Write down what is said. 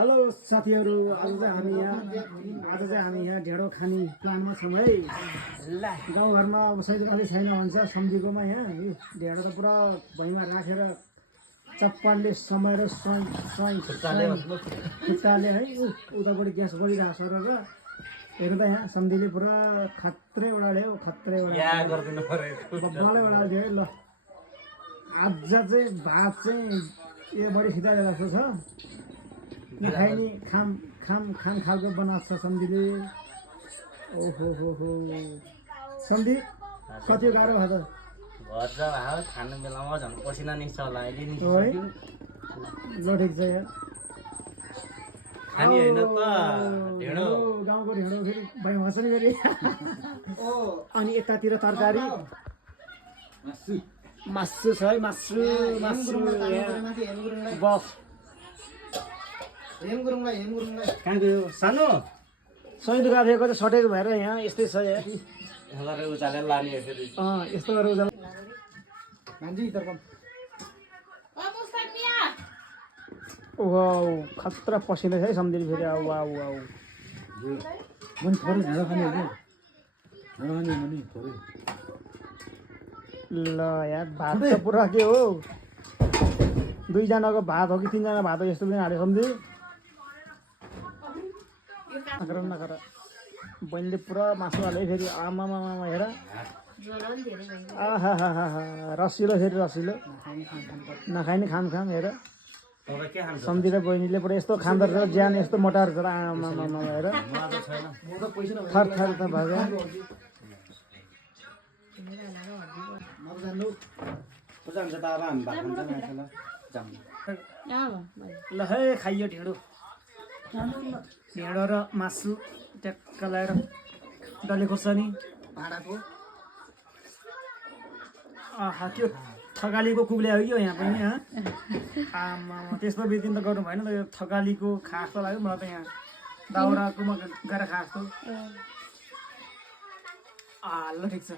Hello साथीहरु, आज चाहिँ हामी यहाँ ढेँडो खाने प्लानमा छौँ है। गाउँघरमा अब सैदगाली छैन भन्छ सम्झिकोमा यहाँ यो ढेँडो त पुरा भैँमा राखेर चप्पाडले समाएर खुट्टाले है उतापट्टि ग्यास बलिरहेको छ र हेर्दा यहाँ सम्झीले पुरा खत्रै उडाल्यो उडाल्यो है। ल आज चाहिँ भात चाहिँ यो बढी खिचाले जस्तो छ, नखाइने खाम खालको बनाएको छ सम्झीले। ओहो हो सम्झी कति गाह्रो भयो त घर जाऊ खानु बेलामा झन् पसिना निस्छ होला अहिले नि है। ल ठिक छ यार, खानी होइन त ढेँडो गाउँको ढेँडो फेरि भाइ भन्छ नि फेरि। अनि यतातिर तरकारी मासु छ है, मासु बफ कहाँ गयो सानो सैँदो गाफेको चाहिँ सटेको भएर यहाँ यस्तै छ यार। गरेर उचालेर लाने फेरि यस्तो गरेर उजाला मान्छे तर्कम। वाउ खतरा पसिँदै छ है सम्झिने फेरि। वाउ वाउ मन थोरै ढेँडो खाने हो नि थोरै। ल यार भात त पुरा के हो, दुईजनाको भात हो कि तीनजना भात हो यस्तो पनि हाल्यो सम्झि। नगर बहिनीले पुरा मासु हाल्यो फेरि। आमामा हेर आहा रसिलो फेरि रसिलो, नखाइने खाम हेर। सम्झी र बहिनीले पुरा यस्तो खाँदो रहेछ, ज्यान यस्तो मोटाएर छ आमामा हेर थर त भयो। ल है खाइयो ढेँडो र मासु ट्याक्क लगाएर डल्ले खोर्सानी भाँडाको। आहा त्यो थकालीको कुब्ले हो कि यहाँ पनि। आमा त्यस्तो बिदिन त गर्नु भएन त, यो थकालीको खास त लाग्यो मलाई त। यहाँ दाउराकोमा गएर खास त। ल ठिक छ।